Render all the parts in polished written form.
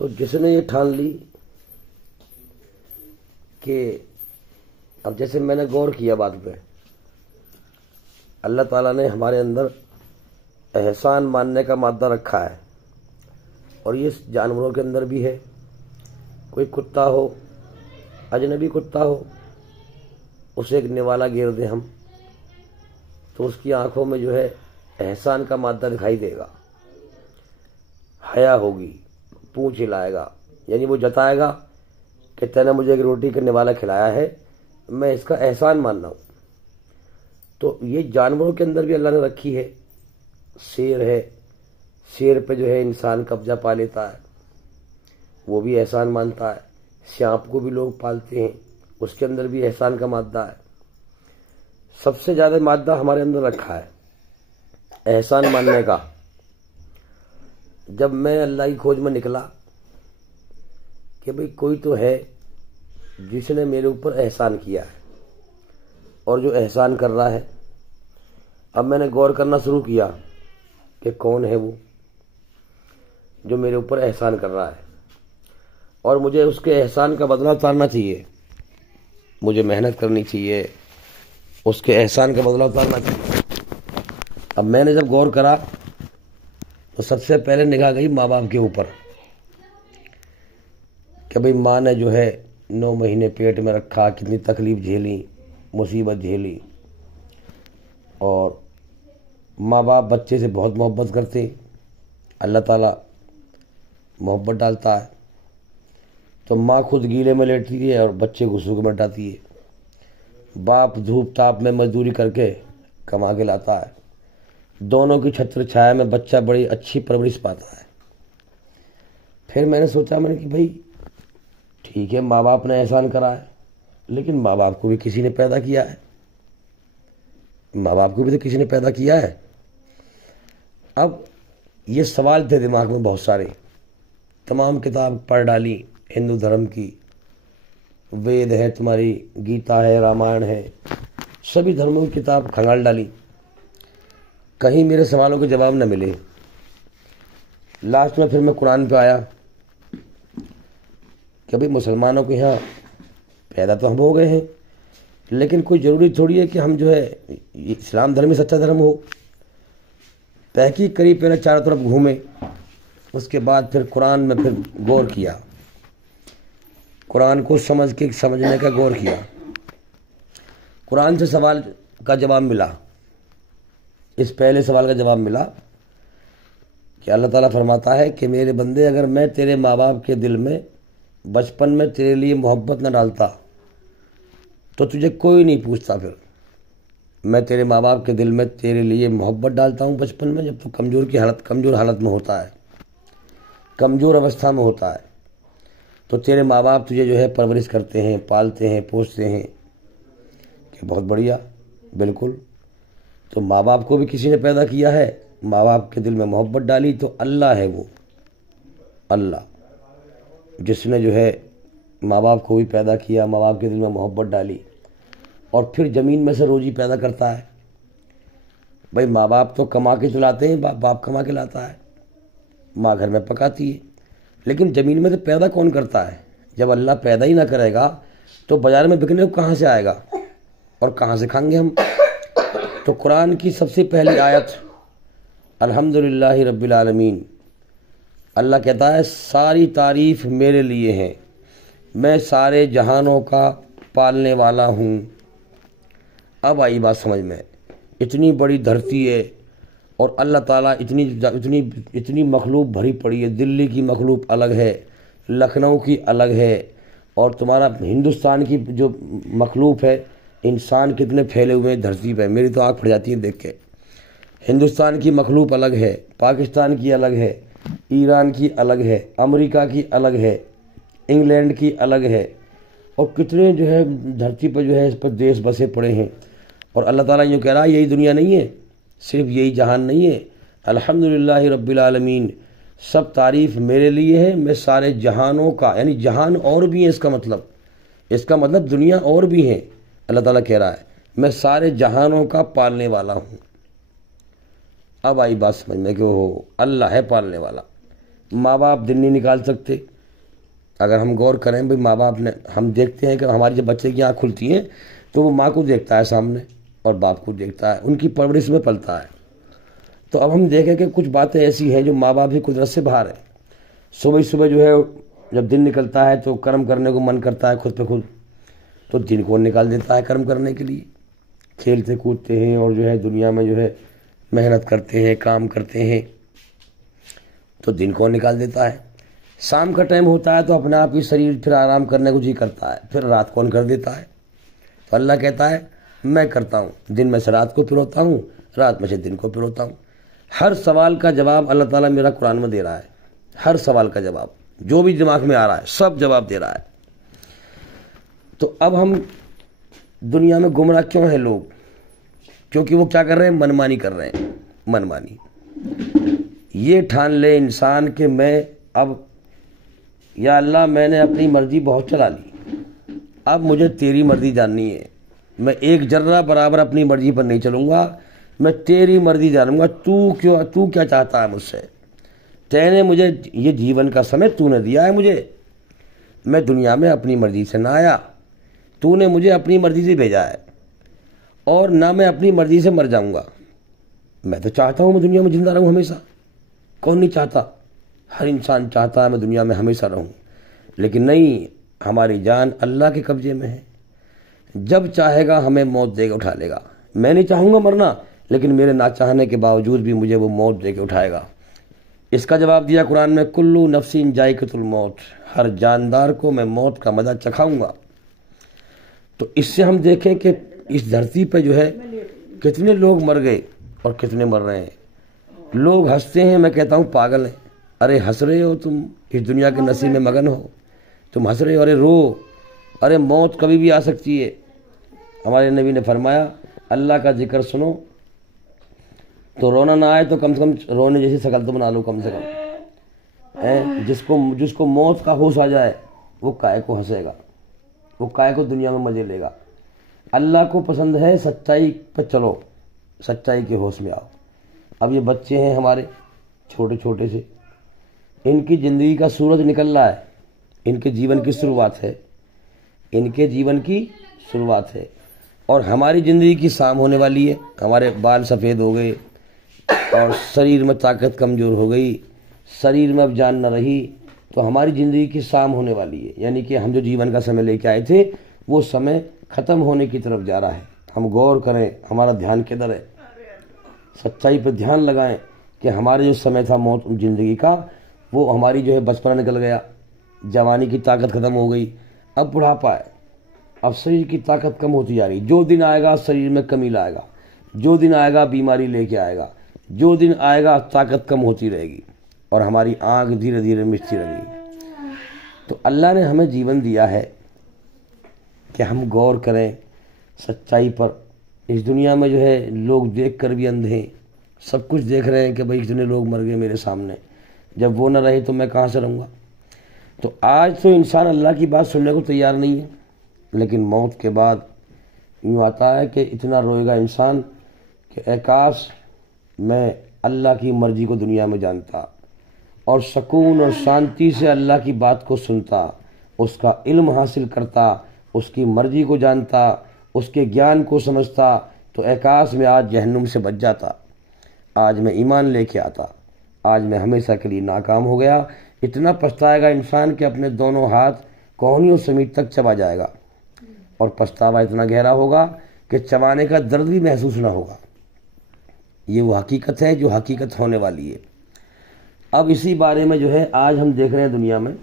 तो जिसने ये ठान ली कि अब जैसे मैंने गौर किया बात पे, अल्लाह ताला ने हमारे अंदर एहसान मानने का मादा रखा है और ये जानवरों के अंदर भी है। कोई कुत्ता हो, अजनबी कुत्ता हो, उसे एक निवाला घेर दे हम, तो उसकी आंखों में जो है एहसान का मादा दिखाई देगा, हया होगी, पूंछ हिलाएगा, यानी वो जताएगा कि तैने मुझे एक रोटी का निवाला खिलाया है, मैं इसका एहसान मान रहा हूं। तो ये जानवरों के अंदर भी अल्लाह ने रखी है। शेर है, शेर पे जो है इंसान कब्जा पा लेता है, वो भी एहसान मानता है। सांप को भी लोग पालते हैं, उसके अंदर भी एहसान का मादा है। सबसे ज्यादा मादा हमारे अंदर रखा है एहसान मानने का। जब मैं अल्लाह की खोज में निकला कि भाई कोई तो है जिसने मेरे ऊपर एहसान किया है और जो एहसान कर रहा है, अब मैंने गौर करना शुरू किया कि कौन है वो जो मेरे ऊपर एहसान कर रहा है और मुझे उसके एहसान का बदला उतारना चाहिए, मुझे मेहनत करनी चाहिए, उसके एहसान का बदला उतारना चाहिए। अब मैंने जब गौर करा तो सबसे पहले निगाह गई माँ बाप के ऊपर कि भाई माँ ने जो है 9 महीने पेट में रखा, कितनी तकलीफ झेली, मुसीबत झेली। और माँ बाप बच्चे से बहुत मोहब्बत करते, अल्लाह ताला मोहब्बत डालता है। तो माँ खुद गीले में लेटती है और बच्चे को सूखे में हटाती है। बाप धूप ताप में मजदूरी करके कमा के लाता है। दोनों की छत्र छाया में बच्चा बड़ी अच्छी परवरिश पाता है। फिर मैंने सोचा, मैंने कि भाई ठीक है, माँ बाप ने एहसान करा है, लेकिन माँ बाप को भी किसी ने पैदा किया है, माँ बाप को भी तो किसी ने पैदा किया है। अब ये सवाल थे दिमाग में बहुत सारे, तमाम किताब पढ़ डाली हिंदू धर्म की, वेद है, तुम्हारी गीता है, रामायण है, सभी धर्मों की किताब खंगाल डाली, कहीं मेरे सवालों के जवाब न मिले। लास्ट में फिर मैं कुरान पे आया कि भाई मुसलमानों के यहाँ पैदा तो हम हो गए हैं, लेकिन कोई ज़रूरी थोड़ी है कि हम जो है इस्लाम धर्म ही सच्चा धर्म हो। तहकीक करी, पहले चारों तरफ घूमे, उसके बाद फिर कुरान में फिर गौर किया, कुरान को समझने का गौर किया। कुरान से सवाल का जवाब मिला, इस पहले सवाल का जवाब मिला कि अल्लाह ताला फरमाता है कि मेरे बंदे, अगर मैं तेरे माँ बाप के दिल में बचपन में तेरे लिए मोहब्बत न डालता तो तुझे कोई नहीं पूछता। फिर मैं तेरे माँ बाप के दिल में तेरे लिए मोहब्बत डालता हूँ बचपन में, जब तो कमज़ोर हालत में होता है, कमज़ोर अवस्था में होता है, तो तेरे माँ बाप तुझे जो है परवरिश करते हैं, पालते हैं, पोसते हैं। कि बहुत बढ़िया, बिल्कुल। तो माँ बाप को भी किसी ने पैदा किया है, माँ बाप के दिल में मोहब्बत डाली, तो अल्लाह है वो, अल्लाह जिसने जो है माँ बाप को भी पैदा किया, माँ बाप के दिल में मोहब्बत डाली और फिर ज़मीन में से रोजी पैदा करता है। भाई माँ बाप तो कमा के चलाते हैं, बाप कमा के लाता है, माँ घर में पकाती है, लेकिन ज़मीन में तो पैदा कौन करता है? जब अल्लाह पैदा ही ना करेगा तो बाज़ार में बिकने को कहाँ से आएगा और कहाँ से खाएंगे हम? तो कुरान की सबसे पहली आयत अल्हम्दुलिल्लाहि रब्बिल आलमीन, अल्लाह कहता है सारी तारीफ़ मेरे लिए है, मैं सारे जहानों का पालने वाला हूँ। अब आई बात समझ में, इतनी बड़ी धरती है और अल्लाह ताला इतनी मखलूक भरी पड़ी है। दिल्ली की मखलूक अलग है, लखनऊ की अलग है, और तुम्हारा हिंदुस्तान की जो मखलूक है, इंसान कितने फैले हुए हैं धरती पे, मेरी तो आँख फट जाती है देख के। हिंदुस्तान की मखलूक अलग है, पाकिस्तान की अलग है, ईरान की अलग है, अमेरिका की अलग है, इंग्लैंड की अलग है, और कितने जो है धरती पर जो है इस पर देश बसे पड़े हैं। और अल्लाह ताला यूँ कह रहा है यही दुनिया नहीं है, सिर्फ यही जहान नहीं है। अल्हम्दुलिल्लाहि रब्बिल आलमीन, सब तारीफ़ मेरे लिए है, मैं सारे जहानों का, यानी जहान और भी है, इसका मतलब दुनिया और भी है। अल्लाह ताला कह रहा है मैं सारे जहानों का पालने वाला हूँ। अब आई बात समझ में कि वो अल्लाह है पालने वाला। माँ बाप दिन नहीं निकाल सकते। अगर हम गौर करें भाई, माँ बाप ने, हम देखते हैं कि हमारी जब बच्चे की आँख खुलती है तो वो माँ को देखता है सामने और बाप को देखता है, उनकी परवरिश में पलता है। तो अब हम देखें कि कुछ बातें ऐसी हैं जो माँ बाप की कुदरत से बाहर है। सुबह सुबह जो है जब दिन निकलता है तो कर्म करने को मन करता है खुद पे खुद, तो दिन को निकाल देता है कर्म करने के लिए। खेलते कूदते हैं और जो है दुनिया में जो है मेहनत करते हैं, काम करते हैं, तो दिन को निकाल देता है। शाम का टाइम होता है तो अपने आप ही शरीर फिर आराम करने को जी करता है, फिर रात को कर देता है। तो अल्लाह कहता है मैं करता हूँ, दिन में से रात को पिरोता हूँ, रात में से दिन को पिरोता हूँ। हर सवाल का जवाब अल्लाह ताला मेरा कुरान में दे रहा है। हर सवाल का जवाब जो भी दिमाग में आ रहा है सब जवाब दे रहा है। तो अब हम दुनिया में गुमराह क्यों हैं लोग? क्योंकि वो क्या कर रहे हैं? मनमानी कर रहे हैं। मनमानी ये ठान ले इंसान कि मैं अब, या अल्लाह मैंने अपनी मर्जी बहुत चला ली, अब मुझे तेरी मर्जी जाननी है। मैं एक जर्रा बराबर अपनी मर्जी पर नहीं चलूँगा, मैं तेरी मर्जी जानूंगा। तू क्या चाहता है मुझसे? तेने मुझे ये जीवन का समय तूने दिया है मुझे, मैं दुनिया में अपनी मर्जी से ना आया, तूने मुझे अपनी मर्जी से भेजा है और ना मैं अपनी मर्जी से मर जाऊंगा। मैं तो चाहता हूँ मैं दुनिया में जिंदा रहूँ हमेशा। कौन नहीं चाहता? हर इंसान चाहता है मैं दुनिया में हमेशा रहूँ, लेकिन नहीं, हमारी जान अल्लाह के कब्जे में है। जब चाहेगा हमें मौत देके उठा लेगा। मैं नहीं चाहूँगा मरना, लेकिन मेरे ना चाहने के बावजूद भी मुझे वो मौत देके उठाएगा। इसका जवाब दिया कुरान में, कुल्लू नफ्सिन जायक़तुल मौत, हर जानदार को मैं मौत का मज़ा चखाऊंगा। तो इससे हम देखें कि इस धरती पर जो है कितने लोग मर गए और कितने मर रहे हैं। लोग हंसते हैं, मैं कहता हूँ पागल हैं। अरे हंस रहे हो तुम, इस दुनिया के नसीब में मगन हो, तुम हंस रहे हो? अरे रो, अरे मौत कभी भी आ सकती है। हमारे नबी ने फरमाया अल्लाह का जिक्र सुनो तो रोना ना आए तो कम से कम रोने जैसी शक्ल तो बना लो कम से कम। जिसको मौत का होश आ जाए वो काहे को हंसेगा, वो काहे को दुनिया में मजे लेगा। अल्लाह को पसंद है सच्चाई पर चलो, सच्चाई के होश में आओ। अब ये बच्चे हैं हमारे छोटे छोटे से, इनकी ज़िंदगी का सूरज निकल रहा है, इनके जीवन की शुरुआत है, इनके जीवन की शुरुआत है। और हमारी ज़िंदगी की शाम होने वाली है। हमारे बाल सफ़ेद हो गए और शरीर में ताकत कमज़ोर हो गई, शरीर में अब जान न रही, तो हमारी ज़िंदगी की शाम होने वाली है। यानी कि हम जो जीवन का समय लेके आए थे वो समय ख़त्म होने की तरफ जा रहा है। हम गौर करें, हमारा ध्यान किधर है? सच्चाई पर ध्यान लगाएं कि हमारे जो समय था मौत ज़िंदगी का, वो हमारी जो है बचपना निकल गया, जवानी की ताकत ख़त्म हो गई, अब बुढ़ापा है, अब शरीर की ताकत कम होती जा रही। जो दिन आएगा शरीर में कमी लाएगा, जो दिन आएगा बीमारी लेके आएगा, जो दिन आएगा ताकत कम होती रहेगी और हमारी आँख धीरे धीरे मिटती रहेगी। तो अल्लाह ने हमें जीवन दिया है कि हम गौर करें सच्चाई पर। इस दुनिया में जो है लोग देख कर भी अंधे हैं, सब कुछ देख रहे हैं कि भाई इतने लोग मर गए मेरे सामने, जब वो न रहे तो मैं कहाँ से रहूँगा। तो आज तो इंसान अल्लाह की बात सुनने को तैयार नहीं है, लेकिन मौत के बाद यूँ आता है कि इतना रोएगा इंसान कि ए काश मैं अल्लाह की मर्जी को दुनिया में जानता और सुकून और शांति से अल्लाह की बात को सुनता, उसका इल्म हासिल करता, उसकी मर्जी को जानता, उसके ज्ञान को समझता, तो ए काश मैं आज जहन्नुम से बच जाता, आज मैं ईमान लेके आता, आज मैं हमेशा के लिए नाकाम हो गया। इतना पछताएगा इंसान कि अपने दोनों हाथ कोहनियों समीत तक चबा जाएगा और पछतावा इतना गहरा होगा कि चबाने का दर्द भी महसूस ना होगा। ये वो हकीकत है जो हकीकत होने वाली है। अब इसी बारे में जो है आज हम देख रहे हैं दुनिया में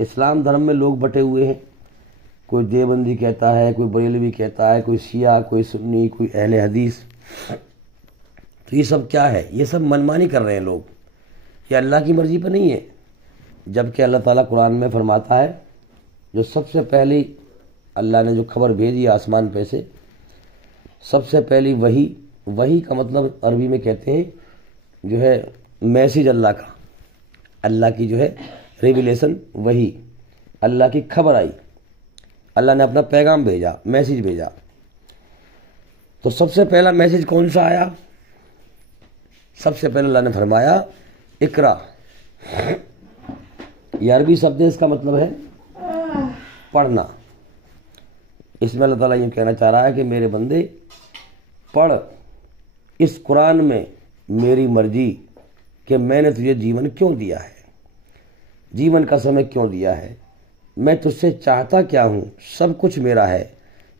इस्लाम धर्म में लोग बटे हुए हैं। कोई देवबंदी कहता है, कोई बरेलवी कहता है, कोई शिया, कोई सुन्नी, कोई अहले हदीस। तो ये सब क्या है? ये सब मनमानी कर रहे हैं लोग, ये अल्लाह की मर्जी पर नहीं है। जबकि अल्लाह ताला कुरान में फरमाता है जो सबसे पहली अल्लाह ने जो खबर भेजी आसमान पे से, सबसे पहली वही का मतलब अरबी में कहते हैं जो है मैसेज अल्लाह का, अल्लाह की जो है रेविलेशन, वही अल्लाह की खबर आई, अल्लाह ने अपना पैगाम भेजा, मैसेज भेजा। तो सबसे पहला मैसेज कौन सा आया? सबसे पहले अल्लाह ने फरमाया इकरा, ये अरबी शब्द है, इसका मतलब है पढ़ना। इसमें अल्लाह ताला यूँ कहना चाह रहा है कि मेरे बंदे पढ़ इस कुरान में मेरी मर्जी कि मैंने तुझे जीवन क्यों दिया है, जीवन का समय क्यों दिया है, मैं तुझसे चाहता क्या हूँ। सब कुछ मेरा है,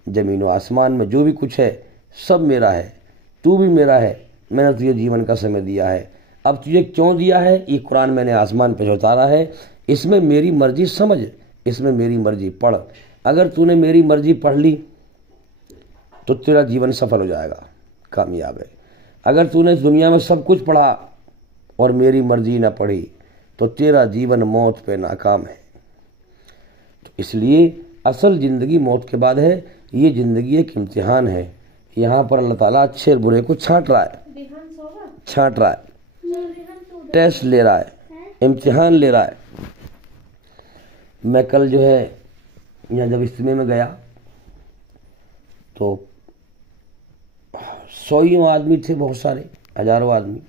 ज़मीन व आसमान में जो भी कुछ है सब मेरा है, तू भी मेरा है, मैंने तुझे जीवन का समय दिया है। अब तुझे क्यों दिया है, ये कुरान मैंने आसमान पे उतारा है, इसमें मेरी मर्जी समझ, इसमें मेरी मर्जी पढ़। अगर तूने मेरी मर्जी पढ़ ली तो तेरा जीवन सफल हो जाएगा, कामयाब है। अगर तूने दुनिया में सब कुछ पढ़ा और मेरी मर्जी ना पढ़ी तो तेरा जीवन मौत पे नाकाम है। तो इसलिए असल ज़िंदगी मौत के बाद है, ये ज़िंदगी एक इम्तिहान है। यहाँ पर अल्लाह ताला अच्छे और बुरे को छांट रहा है, टेस्ट ले रहा है, इम्तिहान ले रहा है। मैं कल जो है यहाँ जब इज्तिमा में गया तो 100 आदमी थे, बहुत सारे, हजारों आदमी।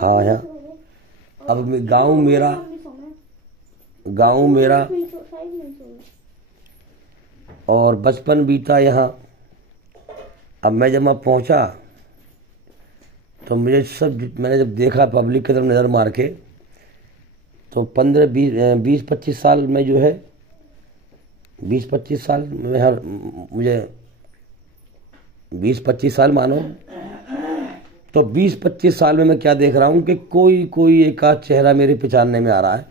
हाँ यहाँ अब गांव मेरा और बचपन बीता यहाँ। अब मैं जब वहाँ पहुँचा तो मैंने जब देखा पब्लिक की तरफ नज़र मार के तो 15-20-25 साल में जो है 20-25 साल में मुझे 20-25 साल मानो तो 20-25 साल में मैं क्या देख रहा हूँ कि कोई एक आध चेहरा मेरे पहचानने में आ रहा है,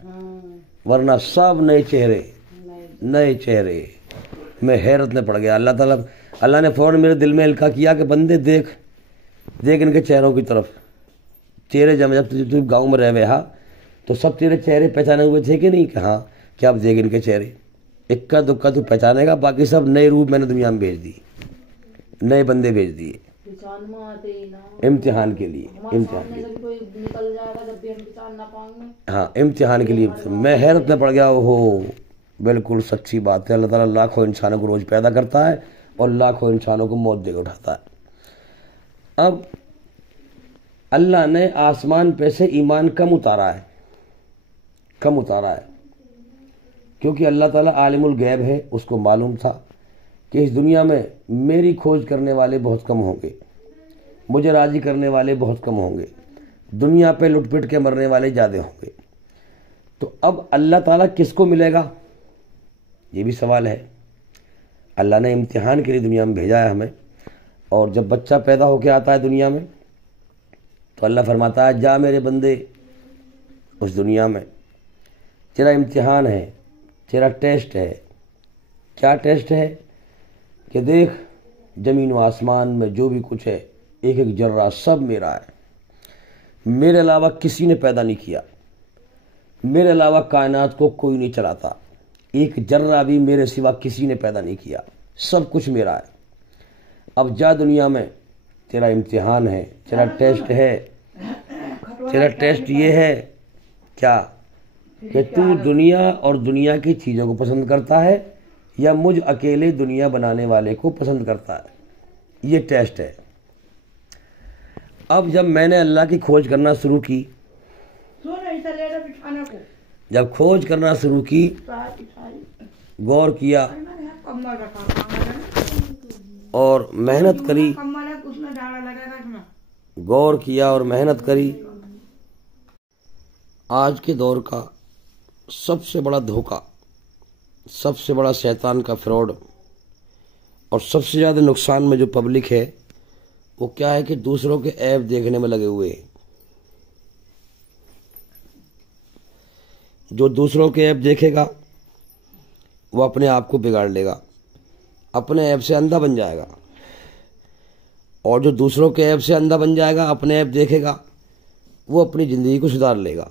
वरना सब नए चेहरे। मैं हैरत में पड़ गया। अल्लाह ने फ़ौरन मेरे दिल में इल्का किया कि बंदे देख इनके चेहरों की तरफ। चेहरे जब तू गाँव में रह हा तो सब तेरे चेहरे पहचाने हुए थे कि नहीं, कि हाँ, क्या अब देख इनके चेहरे, इक्का दुक्का तू पहचानेगा, बाकी सब नए रूप मैंने दुनिया में भेज दिए, नए बंदे भेज दिए इम्तिहान के लिए। हाँ, इम्तिहान के लिए। मैं हैरत में पड़ गया। ओहो, बिल्कुल सच्ची बात है। अल्लाह ताला लाखों इंसानों को रोज़ पैदा करता है और लाखों इंसानों को मौत देकर उठाता है। अब अल्लाह ने आसमान पे से ईमान कम उतारा है, क्योंकि अल्लाह ताला आलिमुल गैब है। उसको मालूम था कि इस दुनिया में मेरी खोज करने वाले बहुत कम होंगे, मुझे राज़ी करने वाले बहुत कम होंगे, दुनिया पे लुट पिट के मरने वाले ज़्यादा होंगे। तो अब अल्लाह ताला किसको मिलेगा, ये भी सवाल है। अल्लाह ने इम्तिहान के लिए दुनिया में भेजा है हमें, और जब बच्चा पैदा होकर आता है दुनिया में तो अल्लाह फरमाता है, जा मेरे बंदे, उस दुनिया में तेरा इम्तिहान है, तेरा टेस्ट है। क्या टेस्ट है कि देख ज़मीन व आसमान में जो भी कुछ है, एक एक जर्रा सब मेरा है, मेरे अलावा किसी ने पैदा नहीं किया, मेरे अलावा कायनात को कोई नहीं चलाता, एक जर्रा भी मेरे सिवा किसी ने पैदा नहीं किया, सब कुछ मेरा है। अब जा दुनिया में, तेरा इम्तिहान है, तेरा टेस्ट है। तेरा टेस्ट ये है क्या कि तू दुनिया और दुनिया की चीज़ों को पसंद करता है या मुझ अकेले दुनिया बनाने वाले को पसंद करता है। ये टेस्ट है। अब जब मैंने अल्लाह की खोज करना शुरू की, जब खोज करना शुरू की, गौर किया और मेहनत करी, गौर किया और मेहनत करी, आज के दौर का सबसे बड़ा धोखा, सबसे बड़ा शैतान का फ्रॉड और सबसे ज़्यादा नुकसान में जो पब्लिक है वो क्या है कि दूसरों के ऐप देखने में लगे हुए हैं। जो दूसरों के ऐप देखेगा वो अपने आप को बिगाड़ लेगा, अपने ऐप से अंधा बन जाएगा, और जो दूसरों के ऐप से अंधा बन जाएगा, अपने ऐप देखेगा, वो अपनी ज़िंदगी को सुधार लेगा।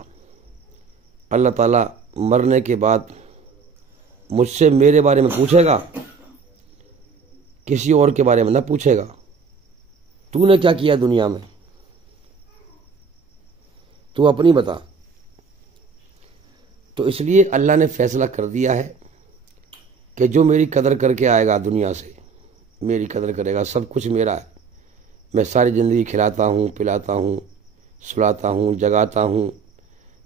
अल्लाह ताला मरने के बाद मुझसे मेरे बारे में पूछेगा, किसी और के बारे में ना पूछेगा। तूने क्या किया दुनिया में, तू अपनी बता। तो इसलिए अल्लाह ने फैसला कर दिया है कि जो मेरी कदर करके आएगा दुनिया से, मेरी कदर करेगा, सब कुछ मेरा है। मैं सारी ज़िंदगी खिलाता हूँ, पिलाता हूँ, सुलाता हूँ, जगाता हूँ,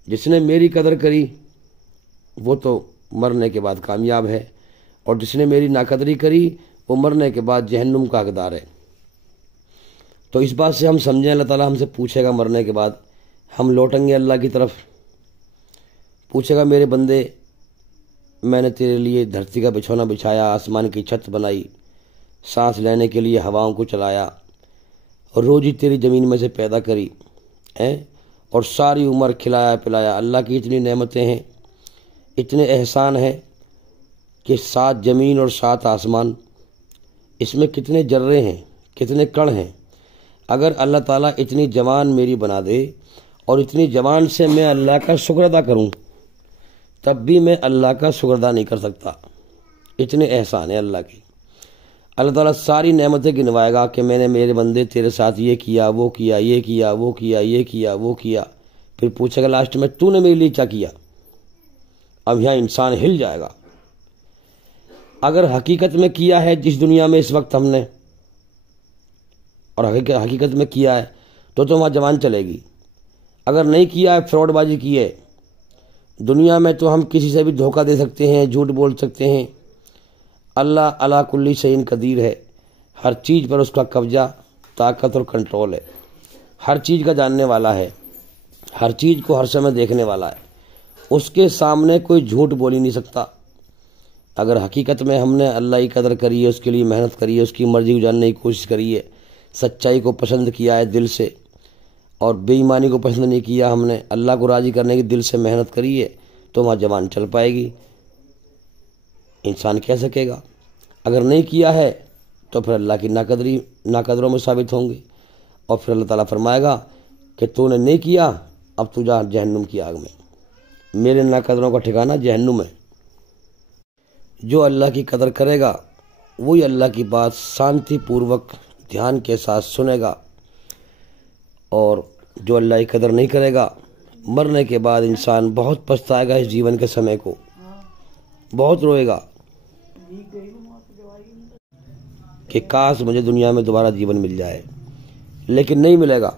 जिसने मेरी कदर करी वो तो मरने के बाद कामयाब है, और जिसने मेरी नाकदरी करी वो मरने के बाद जहन्नुम का हकदार है। तो इस बात से हम समझें, अल्लाह ताला हमसे पूछेगा मरने के बाद, हम लौटेंगे अल्लाह की तरफ, पूछेगा मेरे बंदे मैंने तेरे लिए धरती का बिछौना बिछाया, आसमान की छत बनाई, सांस लेने के लिए हवाओं को चलाया, और रोज़ ही तेरी ज़मीन में से पैदा करी हैं, और सारी उम्र खिलाया पिलाया। अल्लाह की इतनी नेमतें हैं, इतने एहसान हैं कि 7 ज़मीन और 7 आसमान, इसमें कितने जर्रे हैं, कितने कण हैं। अगर अल्लाह ताला इतनी जवान मेरी बना दे और इतनी जवान से मैं अल्लाह का शुक्र अदा करूं, तब भी मैं अल्लाह का शुक्र अदा नहीं कर सकता। इतने एहसान है अल्लाह की। अल्लाह ताला सारी नेमतें गिनवाएगा कि मैंने मेरे बंदे तेरे साथ ये किया, वो किया, ये किया, वो किया, ये किया, वो किया। फिर पूछेगा लास्ट में तूने मेरे लिए क्या किया। अब यहाँ इंसान हिल जाएगा। अगर हकीकत में किया है जिस दुनिया में इस वक्त हमने, और हकीकत में किया है तो वहाँ जवान चलेगी। अगर नहीं किया है, फ्रॉडबाजी की है, दुनिया में तो हम किसी से भी धोखा दे सकते हैं, झूठ बोल सकते हैं। अल्लाह अला कुल्ली शैइन कदीर है, हर चीज़ पर उसका कब्जा, ताकत और कंट्रोल है, हर चीज़ का जानने वाला है, हर चीज़ को हर समय देखने वाला है। उसके सामने कोई झूठ बोल ही नहीं सकता। अगर हकीकत में हमने अल्लाह की कदर करी है, उसके लिए मेहनत करी है, उसकी मर्जी को जानने की कोशिश करी है, सच्चाई को पसंद किया है दिल से, और बेईमानी को पसंद नहीं किया, हमने अल्लाह को राज़ी करने की दिल से मेहनत करी है, तो वहाँ जवान चल पाएगी, इंसान कह सकेगा। अगर नहीं किया है तो फिर अल्लाह की नाकदरों में साबित होंगे, और फिर अल्लाह ताला फरमाएगा कि तूने नहीं किया, अब तू जा जहन्नुम की आग में, मेरे नाकदरों का ठिकाना जहन्नुम है। जो अल्लाह की कदर करेगा वही अल्लाह की बात शांतिपूर्वक ध्यान के साथ सुनेगा, और जो अल्लाह की कदर नहीं करेगा, मरने के बाद इंसान बहुत पछताएगा, इस जीवन के समय को बहुत रोएगा कि काश मुझे दुनिया में दोबारा जीवन मिल जाए, लेकिन नहीं मिलेगा।